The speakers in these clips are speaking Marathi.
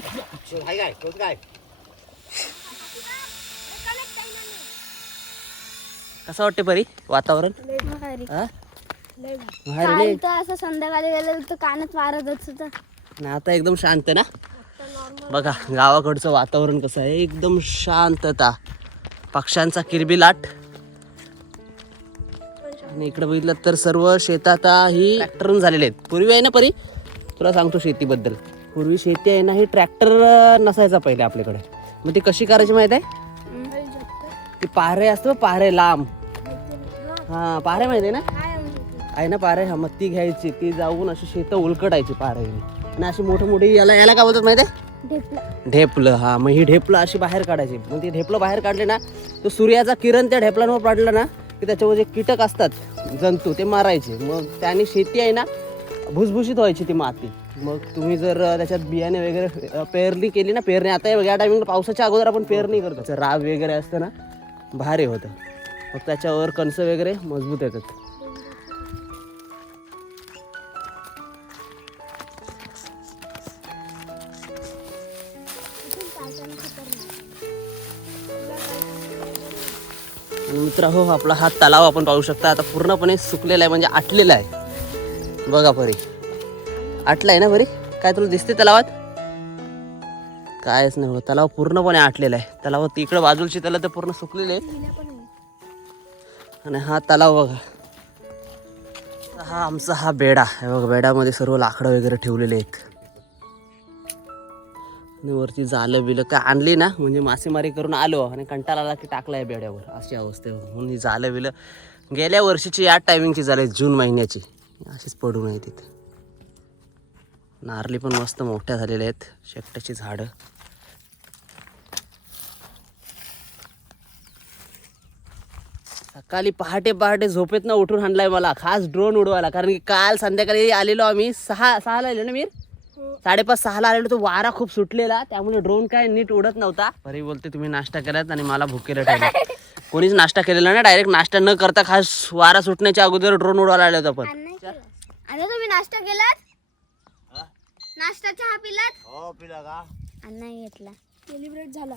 काय काय तोच काय कसं वाटते परी? वातावरण? हा? बाहेर लय- तर असं संध्याकाळी गेलं तर कानात वारतच होतं आणि आता एकदम शांत ना? बघा गावाकडचं वातावरण कसं आहे. एकदम शांतता. पक्ष्यांचा किरबिलाट. आणि इकडे बघितलं तर सर्व शेतात ही ट्रॅक्टर झालेले आहेत. पूर्वी आहे ना परी? तुला सांगतो शेतीबद्दल. पूर्वी शेती आहे ना ही ट्रॅक्टर नसायचा पहिले आपल्याकडे. मग ती कशी करायची माहीत आहे? ती पारे असतो पारे लांब. हा पारे माहिती आहे ना? आहे ना पारे? हा मग ती घ्यायची ती जाऊन अशी शेतं उलकटायची पारे आणि अशी मोठी मोठी याला याला काय बोलतात माहिती आहे? ढेपलं ढेपलं. हा मग ही ढेपलं अशी बाहेर काढायची. मग ती ढेपलं बाहेर काढले ना तो सूर्याचा किरण त्या ढेपलांवर पडला ना की त्याच्यावर जे कीटक असतात जंतू ते मारायचे. मग त्याने शेती आहे ना भुसभुशीत व्हायची ती माती. मग तुम्ही जर त्याच्यात बियाणे वगैरे पेरणी केली ना पेरणी आता या टायमिंगला पावसाच्या अगोदर आपण पेरणी करतो. त्याचं राब वगैरे असतं ना भारी होतं. मग त्याच्यावर कणसं वगैरे मजबूत येतात. मित्र हो आपला हा तलाव आपण पाहू शकता. आता पूर्णपणे सुकलेला आहे म्हणजे आटलेला आहे. बघा परी. आटला आहे ना बरी? काय तुला दिसते तलावात? कायच नाही तलाव पूर्णपणे आटलेला आहे. तलावात इकडं बाजूची तलाव तर पूर्ण सुकलेले आहेत. आणि हा तलाव बघा. हा आमचा हा बेडा आहे बघा बेडामध्ये सर्व लाकडं वगैरे ठेवलेले आहेत. आणि वरती झालं बिलं काय आणली ना म्हणजे मासेमारी करून आलो आणि कंटाळा आला की टाकला आहे बेड्यावर. अशी अवस्था म्हणून झालं बिलं गेल्या वर्षीची या टायमिंगची झाली जून महिन्याची. अशीच पडून आहे तिथे. नारली पण मस्त मोठ्या झालेल्या आहेत. शेकट्याची झाडं. सकाळी पहाटे पहाटे झोपेत ना उठून आणलाय मला. खास ड्रोन उडवायला. कारण की काल संध्याकाळी आलेलो आम्ही. सहा सहाला आलो ना मीर? साडेपाच सहाला आलेलो. तो वारा खूप सुटलेला. त्यामुळे ड्रोन काय नीट उडत नव्हता. परी बोलते तुम्ही नाश्ता केलात आणि मला भुकेला ठेवलं. कोणीच नाश्ता केलेला ना डायरेक्ट नाश्ता न करता खास वारा सुटण्याच्या अगोदर ड्रोन उडवायला आलो होतो आणि तुम्ही नाश्ता केलात? नाश्ता चहा पिलात? हो पिला का? नाही घेतला. सेलिब्रेट झाला.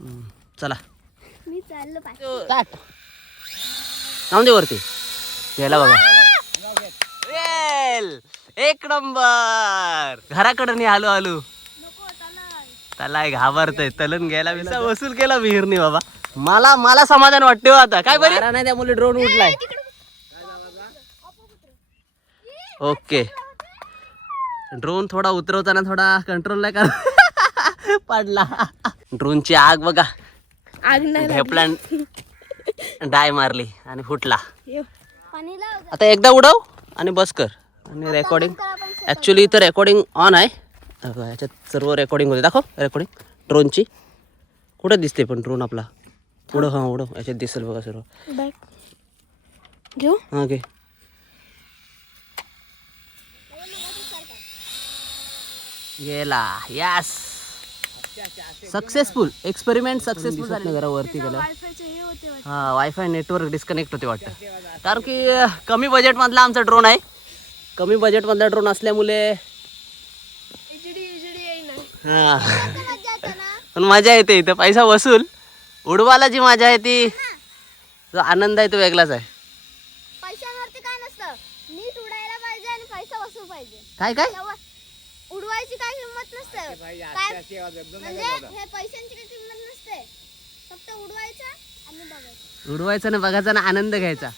हम्म, चला. मी चाललो पाहिजे जाऊन दे वरती. याला बघा. वेल एक नंबर! घराकडे नाही आलो आलो. त्याला घाबरतय. तलन गेला विसा वसूल केला विहीरनी बाबा. मला मला समाधान वाटते हो आता. काय बरं? नाही त्यामुळे ड्रोन उडलाय. ओके. ड्रोन थोडा उतरवताना थोडा कंट्रोल नाही कर पडला. ड्रोनची आग बघा. आग ढेपला डाय मारली आणि फुटला. पाणी लाव आता एकदा उडव आणि बस कर. आणि रेकॉर्डिंग ॲक्च्युली इथं रेकॉर्डिंग ऑन आहे. अगं, याच्यात सर्व रेकॉर्डिंग होते. दाखव रेकॉर्डिंग ड्रोनची. कुठे दिसते पण ड्रोन आपला? पुढं हां उडव. याच्यात दिसेल बघा सर्व. घेऊ? हां घे. गेला. यास सक्सेसफुल एक्सपेरिमेंट सक्सेसफुल झाले जरा वरती गेला. हा वायफाय नेटवर्क डिस्कनेक्ट होते वाटतं. कारण की कमी बजेटमधला आमचा ड्रोन आहे. कमी बजेटमधला ड्रोन असल्यामुळे हा. पण मजा येते इथं. पैसा वसूल. उडवायला जी मजा आहे ती जो आनंद आहे तो वेगळाच आहे. पैशांवरती काय नसतं. नीट उडायला पाहिजे आणि पैसा वसूल पाहिजे. काय उडवायची काय किंमत नसते. काय म्हणजे हे पैशांची काही किंमत नसते. फक्त उडवायचं आणि बघायचं. उडवायचं ना बघायचा ना आनंद घ्यायचा.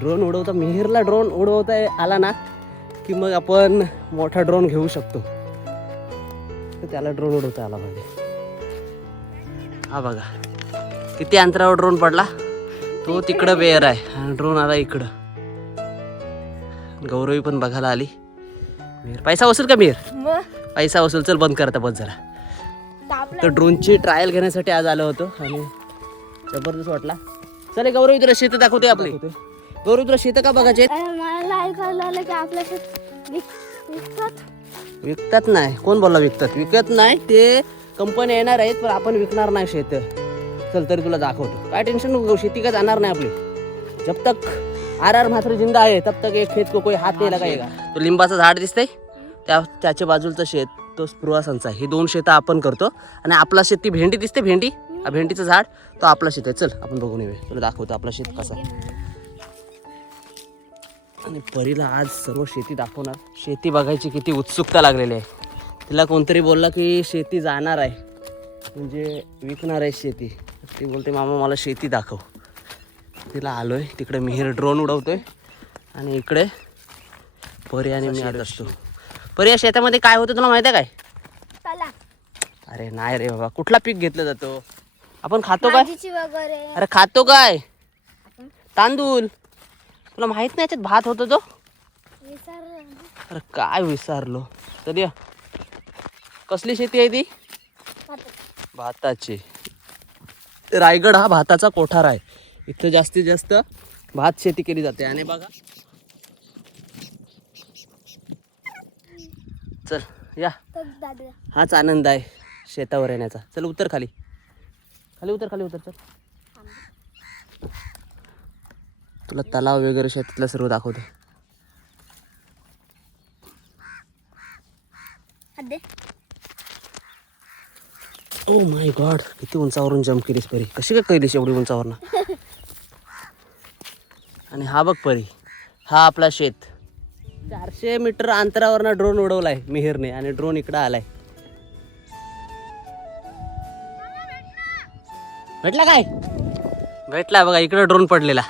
ड्रोन उडवता. मिहिरला ड्रोन उडवता आला ना की मग आपण मोठा ड्रोन घेऊ शकतो. तर त्याला ड्रोन उडवता आला पाहिजे हा बघा किती अंतरावर ड्रोन पडला? तो तिकडं बेअर आहे. ड्रोन आला इकडं. गौरवी पण बघायला आली. मिहिर पैसा वसूल का मिहिर मग? पैसा वसूल. चल बंद करता बस जरा. तर ड्रोनची ट्रायल घेण्यासाठी आज आलो होतो आणि जबरदस्त वाटला. चल गौरव तुला शेत दाखवते आपली. गौरव तुला शेत का बघायचे मला ऐकायला आलं की आपल्या शेत विक- विकतात. विकतात नाही. कोण बोलला विकतात? विकत नाही ते कंपनी येणार आहेत पण आपण विकणार नाही शेत. चल तरी तुला दाखवतो. काय टेन्शन नको शेती काय जाणार नाही आपली. जब तक आर आर मात्र जिंदा आहे तब तक एक खेत को कोई हात नाही लगाएगा. तो लिंबाचं झाड दिसतंय. त्या त्याच्या बाजूचं शेत तो स्पृहासांचा आहे. ही दोन शेतं आपण करतो. आणि आपला शेत ती भेंडी दिसते भेंडी. भेंडीचं झाड तो आपला शेत आहे. चल आपण बघून येऊया. तुला दाखवतो आपला शेत कसा. आणि परीला आज सर्व शेती दाखवणार. शेती बघायची किती उत्सुकता लागलेली आहे. तिला कोणतरी बोलला की शेती जाणार आहे. म्हणजे विकणार आहे शेती. ती बोलते मामा मला शेती दाखव. तिला आलोय तिकडे मिहीर ड्रोन उडवतोय. आणि इकडे परी आणि मी आज असतो. परी या शेतामध्ये काय होतं तुला माहिती आहे काय? अरे नाही रे बाबा कुठला पीक घेतलं जातो? आपण खातो काय? अरे खातो काय? तांदूळ. तुला माहीत नाही याच्यात भात होतो तो. अरे काय विसरलो? तर कसली शेती आहे ती. भाताची. रायगड हा भाताचा कोठार आहे. इथं जास्तीत जास्त भात शेती केली जाते. आणि बघा. चल या. हाच आनंद आहे शेतावर येण्याचा. चल उतर खाली. खाली उतर खाली उतर चल. तुला तलाव वगैरे शेतातलं सर्व दाखवते. ओ माय गॉड किती उंचावरून जम्प केलीस परी. कशी काय केलीस एवढी उंचावरनं? आणि हा बघ परी. हा आपला शेत. चारशे मीटर अंतरावरनं ड्रोन उडवलाय मिहिरने आणि ड्रोन इकडं आलाय. भेटला काय? भेटला बघा इकडं ड्रोन पडलेला.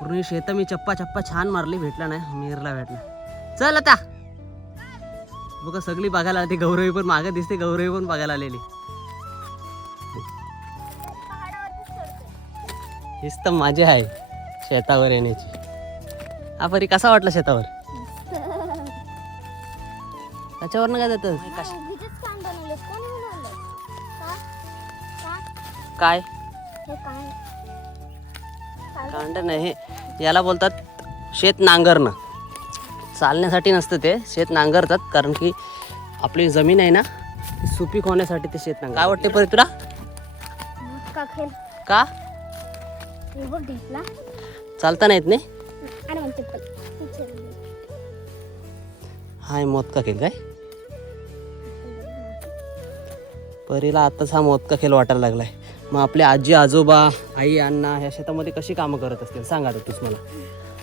पूर्ण शेत मी चप्पा चप्पा छान मारली भेटला नाही मिहिरला भेटला. चल आता. बघा सगळी बघायला आली गौरवी पण मागे दिसते गौरवी पण बघायला आलेली. हीच तर मजा आहे शेतावर येण्याची. हा परी कसा वाटला शेतावर? त्याच्यावरनं काय जातं काय? हे काय? कांड नाही. याला बोलतात शेत नांगरणं. चालण्यासाठी नसतं ते शेत नांगरतात कारण की आपली जमीन आहे ना ती सुपीक होण्यासाठी ते शेत नांगर काय वाटते परी तुला? का? हे चालता नाहीत नाही आणि मग चप्पल हाय मोदका खेळ काय? परीला आताच हा मोदका खेळ वाटायला लागलाय. मग आपले आजी आजोबा आई अण्णा ह्या शेतामध्ये कशी कामं करत असतील? सांग आता तूच मला.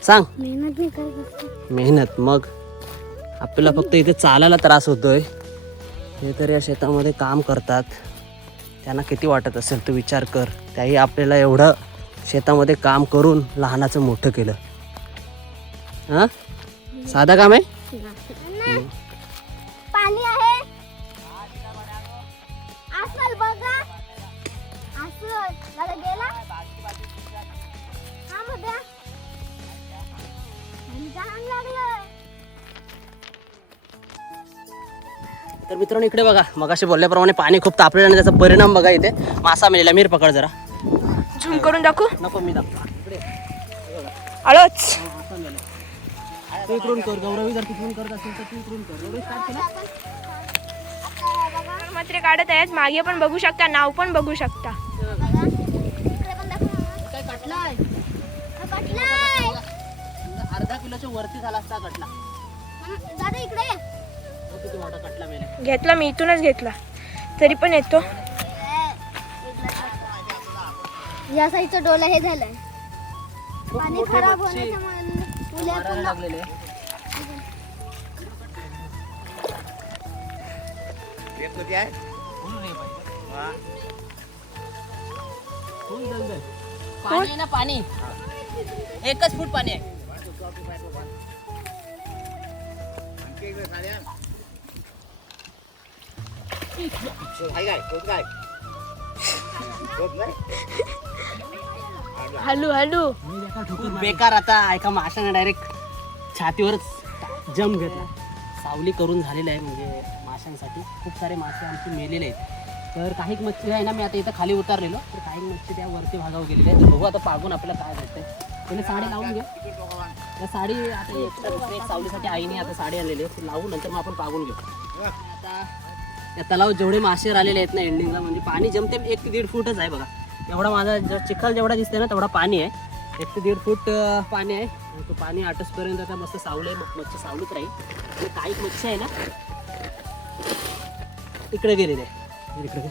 सांग. मेहनत नाही करत असते. मेहनत मग? आपल्याला फक्त इथे चालायला त्रास होतोय. हे तर या शेतामध्ये काम करतात. त्यांना किती वाटत असेल तू विचार कर. त्याही आपल्याला एवढं शेतामध्ये काम करून लहानाचं मोठं केलं. हां? साधा काम आहे? पाणी आहे. तर मित्रांनो इकडे बघा. मगाशी बोलल्याप्रमाणे पाणी खूप तापलेलं आणि त्याचा परिणाम बघा इथे. मासा मेलेला मीर पकड जरा. झूम करून दाखवू नको मी आलोच मासा मेला तू इकडून कर गौरवी जर तिकडून करत असेल तर तू इकडून कर गौरवी स्टार्ट केला मात्र काढत आहेत मागे पण बघू शकता नाव पण बघू शकता हा, अर्धा किलोच्या वरती झाला असता कटला मामा, दादा इकडे ये. तो किती मोठा कटला मेला घेतला मी इथूनच घेतला. तरी पण येतो. या साईडचं डोला हे झालंय. खूप पाणी मोठे खराब मच्छी होण्याच्यामुळे मुले मारायला पूर्ण लागलेले. एक होती आहे. बाई. हा. दलदल. पाणी आहे ना पाणी. एकच फूट पाणी आहे. आणखी काय काय? नाही हलू हलू. खूप बेकार आता ऐका माशाने डायरेक्ट छातीवरच जम घेतला. सावली करून झालेलं आहे म्हणजे माशांसाठी. खूप सारे मासे आमचे मेलेले आहेत. तर काही मच्छी आहे ना मी आता इथं खाली उतरलेलो. तर काही मच्छी त्या वरती भागावर गेलेली आहेत. तर बघू आता पागून आपल्याला काय भेटतंय. त्याने साडी लावून घे. त्या साडी आता एक एक सावलीसाठी आईने आता साडी आणलेली आहे. लावून नंतर मग आपण पागून घेऊ. आता या तलाव जेवढे मासे राहिलेले आहेत ना एंडिंगला म्हणजे पाणी जमते एक ते दीड फूटच आहे बघा. एवढा माझा ज- चिखल जेवढा दिसतंय ना तेवढा पाणी आहे. एक ते दीड फूट पाणी आहे. तो पाणी आटसपर्यंत आता मस्त सावलं आहे मग मच्छी सावलीत राहील. आणि काही मच्छी आहे ना इकडे गेलेले आहे. इकडे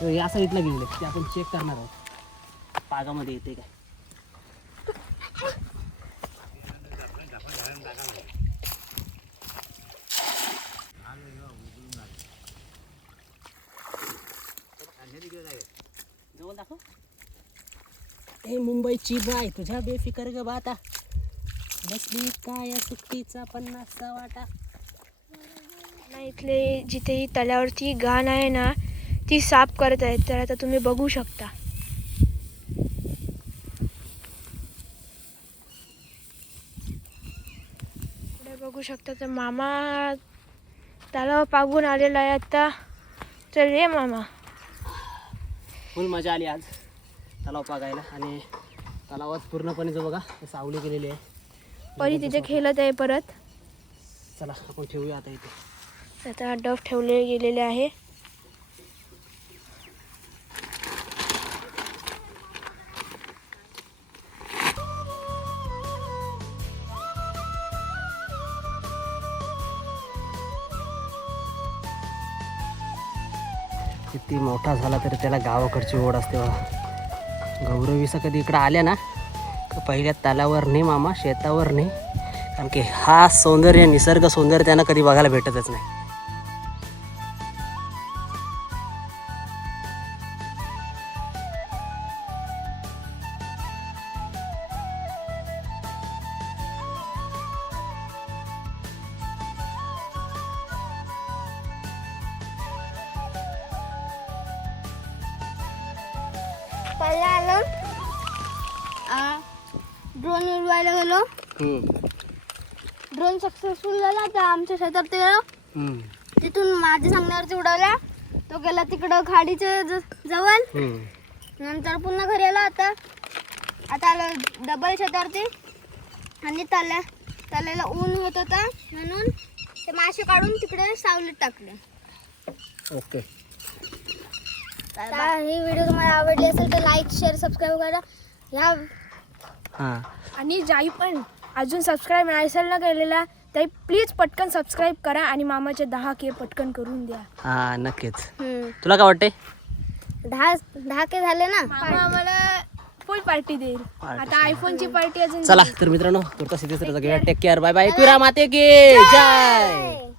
तर या साईडला गेलेले ते आपण चेक करणार आहोत. पागामध्ये येते काय जवळ दाखव ए मुंबईची बाय तुझ्या बेफिकर ग बाता. बसली काय सुट्टीचा पन्नासचा वाटा? ना इथले जिथे ही तल्यावरची घाण आहे ना ती साफ करत आहेत तर आता तुम्ही बघू शकता. पुढे बघू शकता तर मामा तलाव पागून आलेला आहे आता. चल ये मामा. फुल मजा आली आज. तलाव पागायला आणि तलावात पूर्णपणे जो बघा ते सावली गेलेली आहे. परी तिथे खेळत आहे परत. चला आपण ठेवूया आता इथे. आता डफ ठेवले गेलेले आहे. किती मोठा झाला तरी त्याला गावाकडची ओढ असते बघा. गौरवीचा कधी इकडं आल्या ना तर पहिल्या तलावर नाही मामा शेतावर नाही कारण की हा सौंदर्य निसर्ग सौंदर्य त्यांना कधी बघायला भेटतच नाही. पहिला आलो ड्रोन उडवायला गेलो. ड्रोन सक्सेसफुल झाला तर आमच्या शेतात ते गेलो तिथून माझ्या सांगण्यावरती उडवला. तो गेला तिकडं खाडीच्या जवळ. नंतर पुन्हा घरी आलो आता. आता आलो डबल शेतावरती आणि तल्या तल्याला ऊन होत होता म्हणून ते मासे काढून तिकडे सावलीत टाकले. ओके तर ही व्हिडिओ तुम्हाला आवडली असेल तर लाईक शेअर सबस्क्राईब करा. ह्या हां. आणि ज्याही पण अजून सबस्क्राईब नसेल ना केलेला त्याही प्लीज पटकन सबस्क्राईब करा आणि मामाचे दहा के पटकन करून द्या. हां नक्कीच. हम्म. तुला काय वाटते दहा दहा के झाले ना? मामा आम्हाला फुल पार्टी देईल. Party. आता आयफोनची पार्टी अजून चला तर मित्रांनो तुर्ता Siddheshwar take care bye bye कुरा माते की. जय!